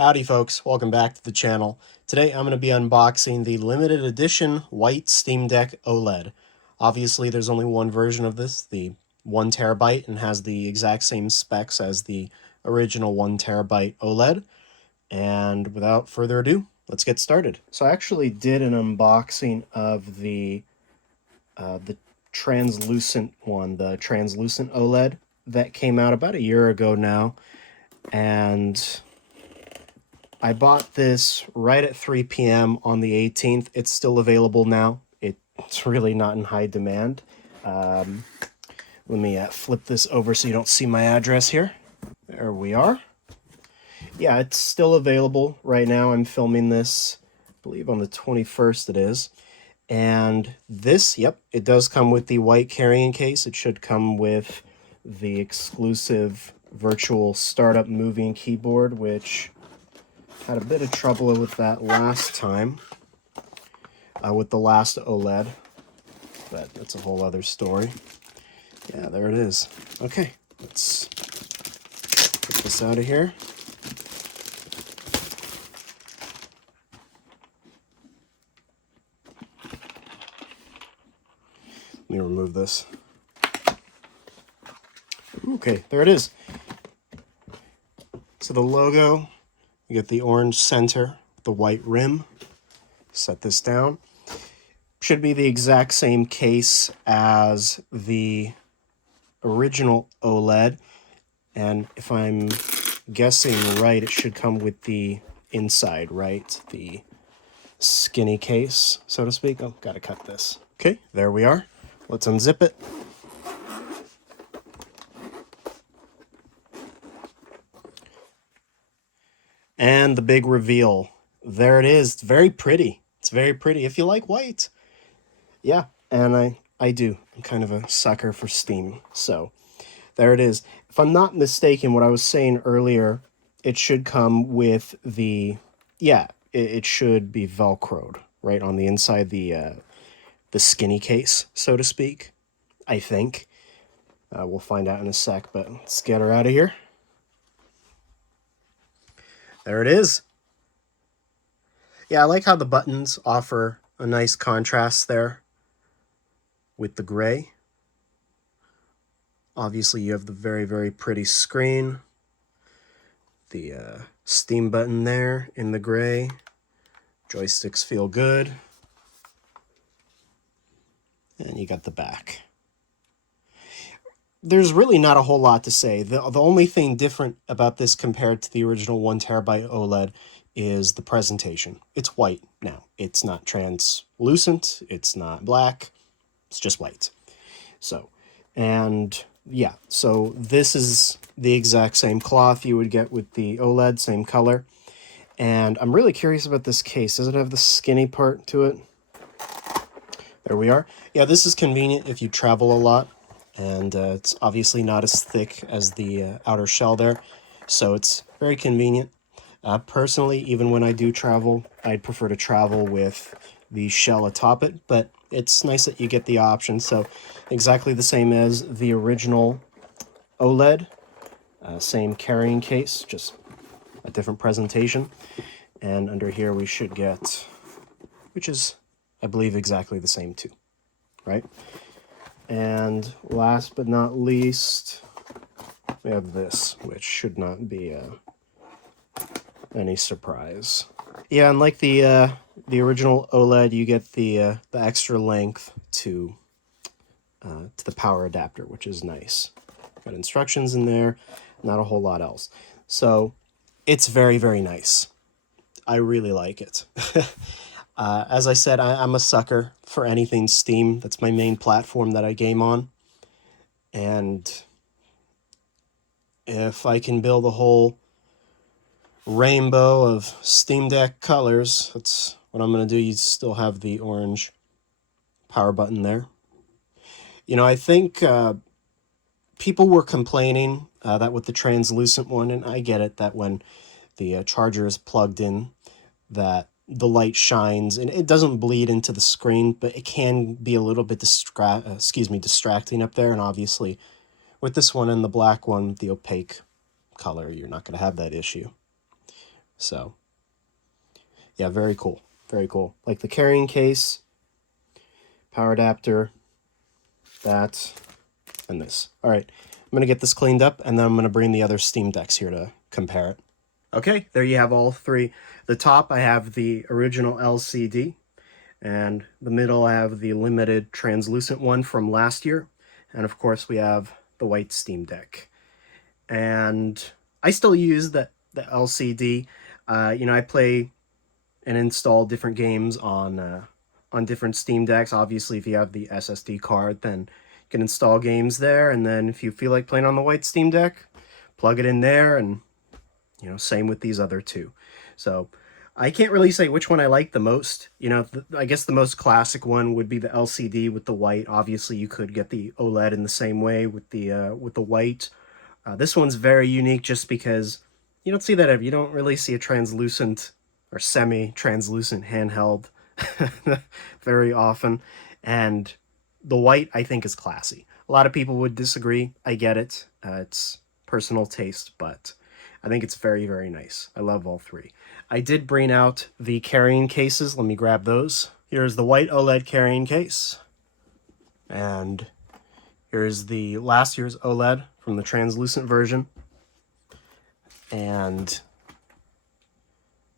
Howdy folks, welcome back to the channel. Today I'm going to be unboxing the limited edition white Steam Deck OLED. Obviously there's only one version of this, the 1TB, and has the exact same specs as the original 1TB OLED. And without further ado, let's get started. So I actually did an unboxing of the translucent one, the translucent OLED that came out about a year ago now, and I bought this right at 3 p.m. on the 18th. It's still available now. It's really not in high demand. Let me flip this over so you don't see my address here. There we are. Yeah, it's still available right now. I'm filming this, I believe on the 21st it is. And this, yep, it does come with the white carrying case. It should come with the exclusive virtual startup moving keyboard, which had a bit of trouble with that last time, with the last OLED, but that's a whole other story. Yeah, there it is. Okay, let's get this out of here. Let me remove this. Okay, there it is. So the logo, you get the orange center, the white rim. Set this down. Should be the exact same case as the original OLED. And if I'm guessing right, it should come with the inside, right? The skinny case, so to speak. Oh, gotta cut this. Okay, there we are. Let's unzip it. And the big reveal. There it is. It's very pretty. It's very pretty if you like white. Yeah, and I do. I'm kind of a sucker for Steam. So there it is. If I'm not mistaken, what I was saying earlier, it should come with the, yeah, it should be Velcroed, right, on the inside, the skinny case, so to speak, I think. We'll find out in a sec, but let's get her out of here. There it is. Yeah, I like how the buttons offer a nice contrast there with the gray. Obviously, you have the very, very pretty screen. The Steam button there in the gray. Joysticks feel good. And you got the back. There's really not a whole lot to say. The only thing different about this compared to the original 1TB OLED is the presentation. It's white now. It's not translucent. It's not black. It's just white. So, and yeah, so this is the exact same cloth you would get with the OLED, same color. And I'm really curious about this case. Does it have the skinny part to it? There we are. Yeah, this is convenient if you travel a lot. And it's obviously not as thick as the outer shell there. So it's very convenient. Personally, even when I do travel, I'd prefer to travel with the shell atop it. But it's nice that you get the option. So exactly the same as the original OLED. Same carrying case, just a different presentation. And under here we should get, which is, I believe, exactly the same too, right? And last but not least, we have this, which should not be any surprise. Yeah, and like the original OLED, you get the extra length to the power adapter, which is nice. Got instructions in there, not a whole lot else. So it's very, very nice. I really like it. As I said, I'm a sucker for anything Steam. That's my main platform that I game on. And if I can build a whole rainbow of Steam Deck colors, that's what I'm going to do. You still have the orange power button there. You know, I think people were complaining that with the translucent one, and I get it, that when the charger is plugged in, that the light shines and it doesn't bleed into the screen, but it can be a little bit distracting up there. And obviously with this one and the black one, the opaque color, you're not going to have that issue. So, yeah, very cool. Very cool. Like the carrying case, power adapter, that, and this. All right, I'm going to get this cleaned up, and then I'm going to bring the other Steam Decks here to compare it. Okay, there you have all three. The top, I have the original LCD, and the middle, I have the limited translucent one from last year, and of course, we have the white Steam Deck. And I still use the LCD. I play and install different games on different Steam Decks. Obviously, if you have the SSD card, then you can install games there. And then if you feel like playing on the white Steam Deck, plug it in there, and same with these other two. So I can't really say which one I like the most. I guess the most classic one would be the LCD with the white. Obviously, you could get the OLED in the same way with the white. This one's very unique just because you don't see that. You don't really see a translucent or semi-translucent handheld very often. And the white, I think, is classy. A lot of people would disagree. I get it. It's personal taste, but I think it's very, very nice. I love all three. I did bring out the carrying cases. Let me grab those. Here's the white OLED carrying case. And here's the last year's OLED from the translucent version. And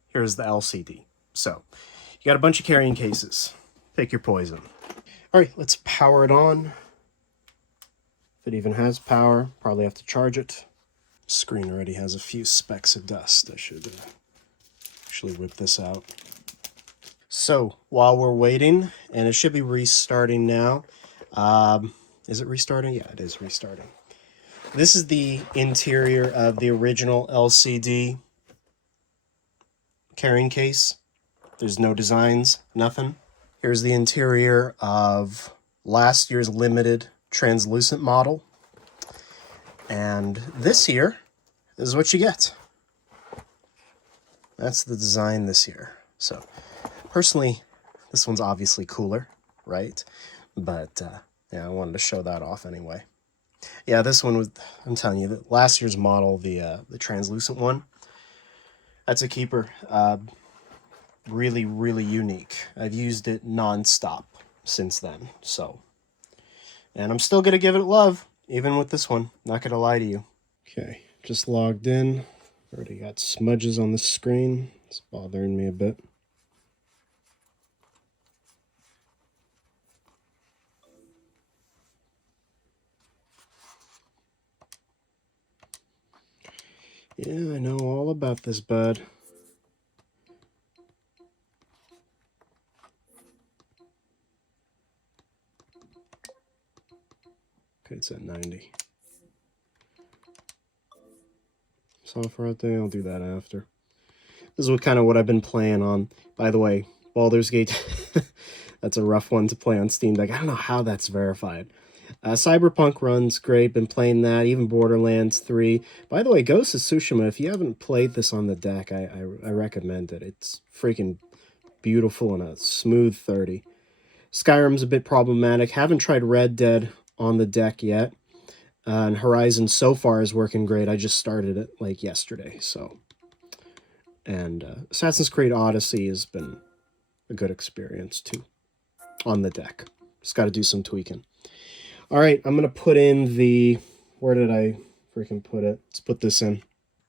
here's the LCD. So, you got a bunch of carrying cases. Pick your poison. All right, let's power it on. If it even has power, probably have to charge it. Screen already has a few specks of dust. I should actually whip this out. So, while we're waiting, and it should be restarting now. Is it restarting? Yeah, it is restarting. This is the interior of the original LCD carrying case. There's no designs, nothing. Here's the interior of last year's limited translucent model. And this here is what you get. That's the design this year. So, personally, this one's obviously cooler, right? But, yeah, I wanted to show that off anyway. Yeah, this one was, I'm telling you, that last year's model, the translucent one, that's a keeper. Really, really unique. I've used it non-stop since then, so. And I'm still going to give it love, even with this one. Not going to lie to you. Okay, just logged in. Already got smudges on the screen. It's bothering me a bit. Yeah, I know all about this, bud. Okay, it's at 90. Software update, I'll do that after. This is kind of what I've been playing on. By the way, Baldur's Gate, that's a rough one to play on Steam Deck. I don't know how that's verified. Cyberpunk runs great, been playing that, even Borderlands 3. By the way, Ghost of Tsushima, if you haven't played this on the deck, I recommend it. It's freaking beautiful and a smooth 30. Skyrim's a bit problematic. Haven't tried Red Dead on the deck yet. And Horizon so far is working great. I just started it like yesterday, so. And Assassin's Creed Odyssey has been a good experience too on the deck. Just got to do some tweaking. All right, I'm going to put in the... Where did I freaking put it? Let's put this in.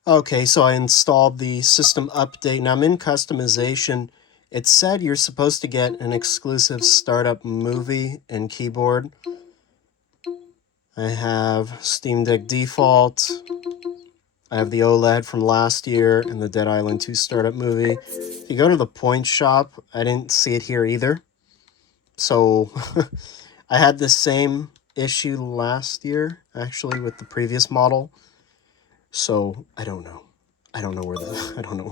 Okay, so I installed the system update. Now I'm in customization. It said you're supposed to get an exclusive startup movie and keyboard. I have Steam Deck default. I have the OLED from last year and the Dead Island 2 startup movie. If you go to the point shop, I didn't see it here either. So I had the same issue last year, actually, with the previous model. So I don't know. I don't know where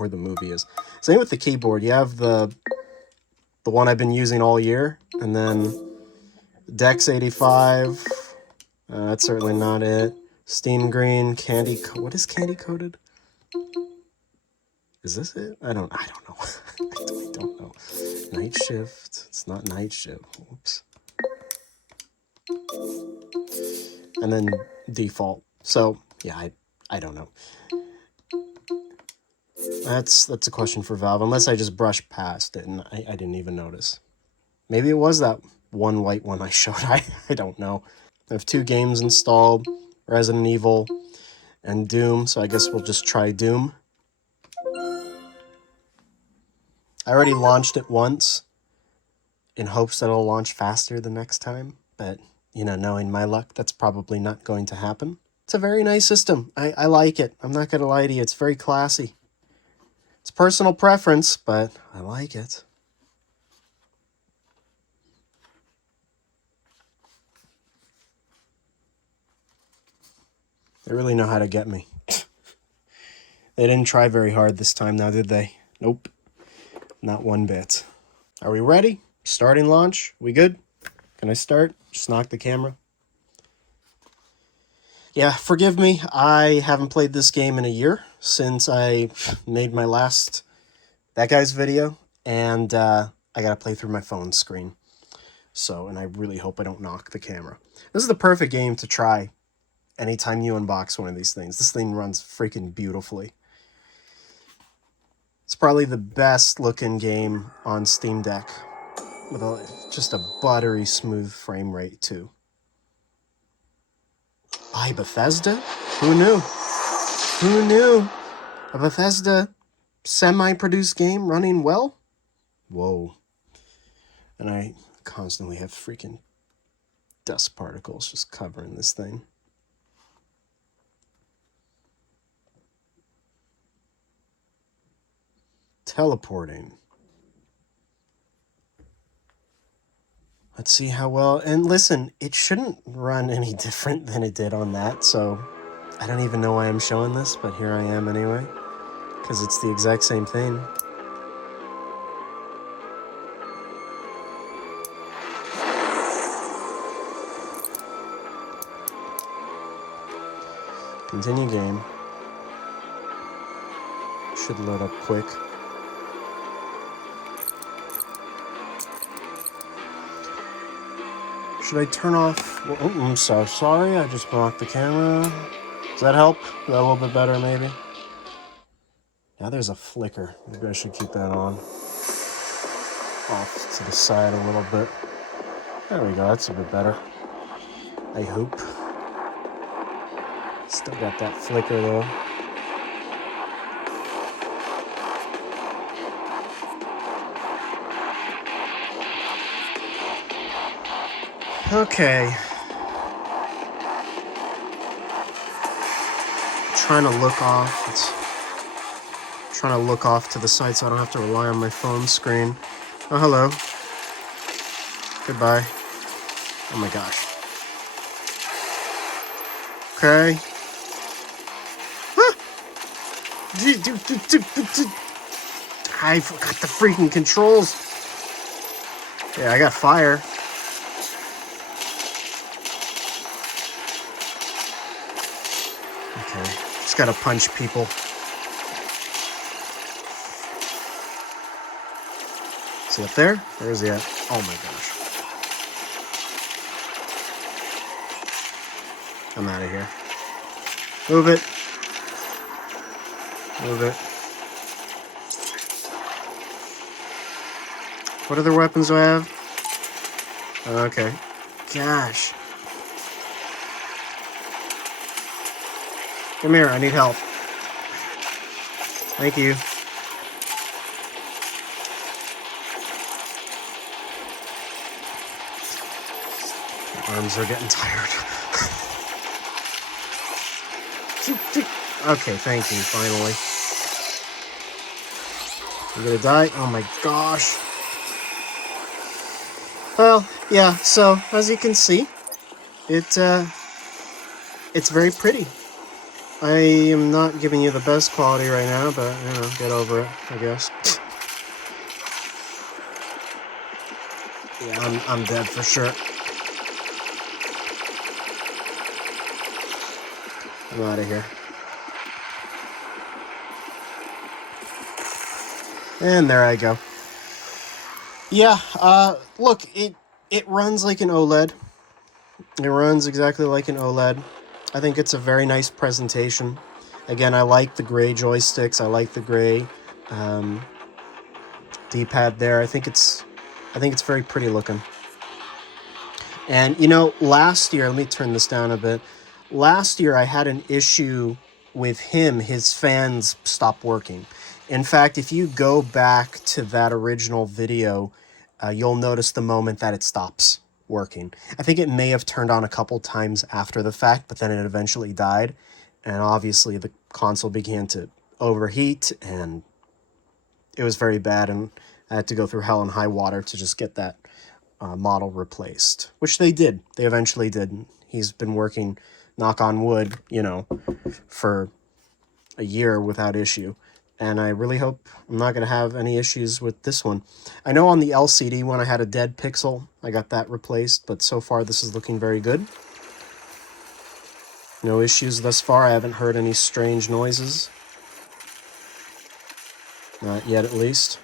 the movie is. Same with the keyboard. You have the one I've been using all year, and then Dex 85. That's certainly not it. Steam Green, what is candy coated? Is this it? I don't know. I don't know. Night Shift. It's not Night Shift. Oops. And then default. So, yeah, I don't know. That's a question for Valve, unless I just brushed past it and I didn't even notice. Maybe it was that one white one I showed. I don't know. I have 2 games installed, Resident Evil and Doom, so I guess we'll just try Doom. I already launched it once in hopes that it'll launch faster the next time, but, you know, knowing my luck, that's probably not going to happen. It's a very nice system. I like it. I'm not going to lie to you. It's very classy. It's personal preference, but I like it. They really know how to get me. They didn't try very hard this time now, did they? Nope. Not one bit. Are we ready? Starting launch? We good? Can I start? Just knock the camera. Yeah, forgive me. I haven't played this game in a year since I made my last That Guy's video, and I gotta play through my phone screen. So, and I really hope I don't knock the camera. This is the perfect game to try anytime you unbox one of these things. This thing runs freaking beautifully. It's probably the best looking game on Steam Deck, with just a buttery smooth frame rate too. By Bethesda? Who knew? Who knew? A Bethesda semi-produced game running well? Whoa. And I constantly have freaking dust particles just covering this thing. Teleporting. Let's see how well... And listen, it shouldn't run any different than it did on that, so I don't even know why I'm showing this, but here I am anyway, because it's the exact same thing. Continue game. Should load up quick. Should I turn off... Oh, I'm so sorry. I just blocked the camera. Does that help? Is that a little bit better, maybe? Now there's a flicker. Maybe I should keep that on. Off to the side a little bit. There we go. That's a bit better. I hope. Still got that flicker, though. Okay. Trying to look off. Trying to look off to the side so I don't have to rely on my phone screen. Oh, hello. Goodbye. Oh my gosh. Okay. I forgot the freaking controls. Yeah, I got fire. Okay, just gotta punch people. Is he up there? Where is he at? Oh my gosh. I'm out of here. Move it. Move it. What other weapons do I have? Okay. Gosh. Come here, I need help. Thank you. My arms are getting tired. Okay, thank you, finally. I'm gonna die? Oh my gosh. Well, yeah, so, as you can see, it's very pretty. I am not giving you the best quality right now, but, you know, get over it, I guess. Yeah, I'm dead for sure. I'm out of here. And there I go. Yeah, look, it runs like an OLED. It runs exactly like an OLED. I think it's a very nice presentation. Again, I like the gray joysticks. I like the gray D-pad there. I think it's very pretty looking. And you know, last year, let me turn this down a bit. Last year, I had an issue with him. His fans stopped working. In fact, if you go back to that original video, you'll notice the moment that it stops working. I think it may have turned on a couple times after the fact, but then it eventually died. And obviously, the console began to overheat, and it was very bad. And I had to go through hell and high water to just get that model replaced, which they did. They eventually did. He's been working, knock on wood, you know, for a year without issue. And I really hope I'm not going to have any issues with this one. I know on the LCD one I had a dead pixel. I got that replaced, but so far this is looking very good. No issues thus far. I haven't heard any strange noises. Not yet, at least.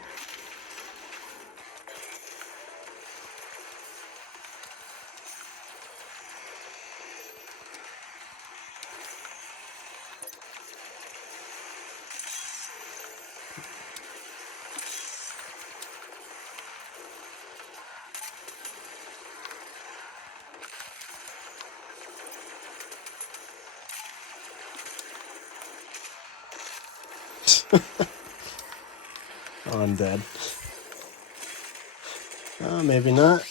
Oh, I'm dead. Maybe not.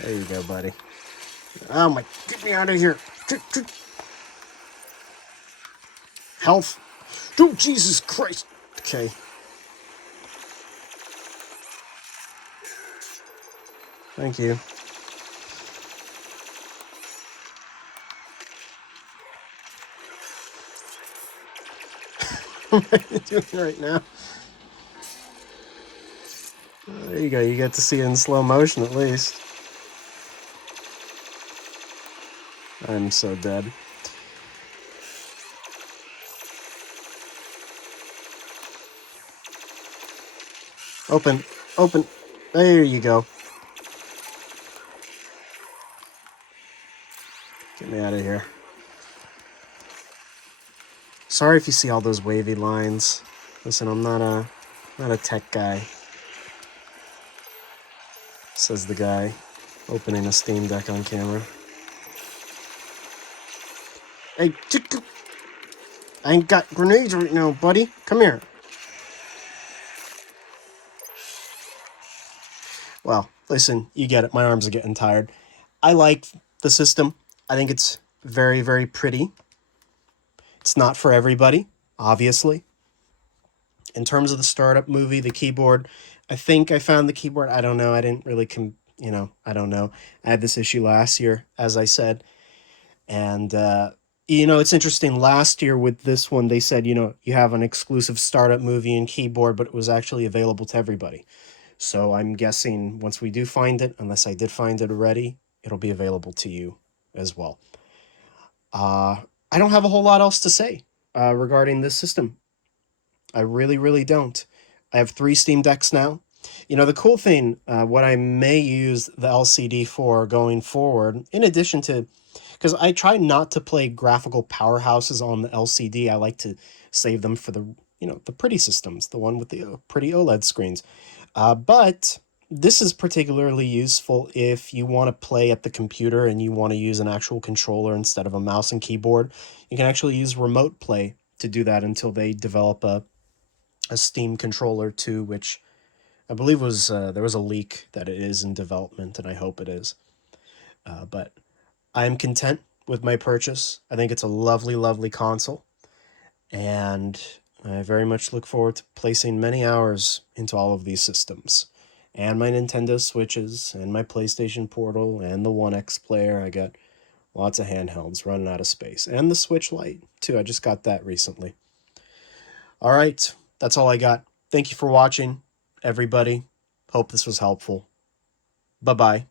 There you go, buddy. Oh my, get me out of here. Health. Oh, Jesus Christ. Okay. Thank you. What am I doing right now? There you go. You get to see it in slow motion at least. I'm so dead. Open. Open. There you go. Get me out of here. Sorry if you see all those wavy lines. Listen, I'm not a tech guy. Says the guy opening a Steam Deck on camera. Hey, I ain't got grenades right now, buddy. Come here. Well, listen, you get it. My arms are getting tired. I like the system. I think it's very, very pretty. It's not for everybody, obviously. In terms of the startup movie, the keyboard, I think I found the keyboard. I don't know. I didn't really, I don't know. I had this issue last year, as I said. And, it's interesting. Last year with this one, they said, you have an exclusive startup movie and keyboard, but it was actually available to everybody. So I'm guessing once we do find it, unless I did find it already, it'll be available to you as well. I don't have a whole lot else to say regarding this system. I really, really don't. I have 3 Steam Decks now. The cool thing, what I may use the LCD for going forward, in addition to, because I try not to play graphical powerhouses on the LCD. I like to save them for the pretty systems, the one with the pretty OLED screens. But this is particularly useful if you want to play at the computer and you want to use an actual controller instead of a mouse and keyboard. You can actually use remote play to do that until they develop a Steam controller too, which I believe was there was a leak that it is in development, and I hope it is. But I'm content with my purchase. I think it's a lovely, lovely console, and I very much look forward to placing many hours into all of these systems. And my Nintendo Switches, and my PlayStation Portal, and the One X player. I got lots of handhelds running out of space. And the Switch Lite, too. I just got that recently. All right, that's all I got. Thank you for watching, everybody. Hope this was helpful. Bye-bye.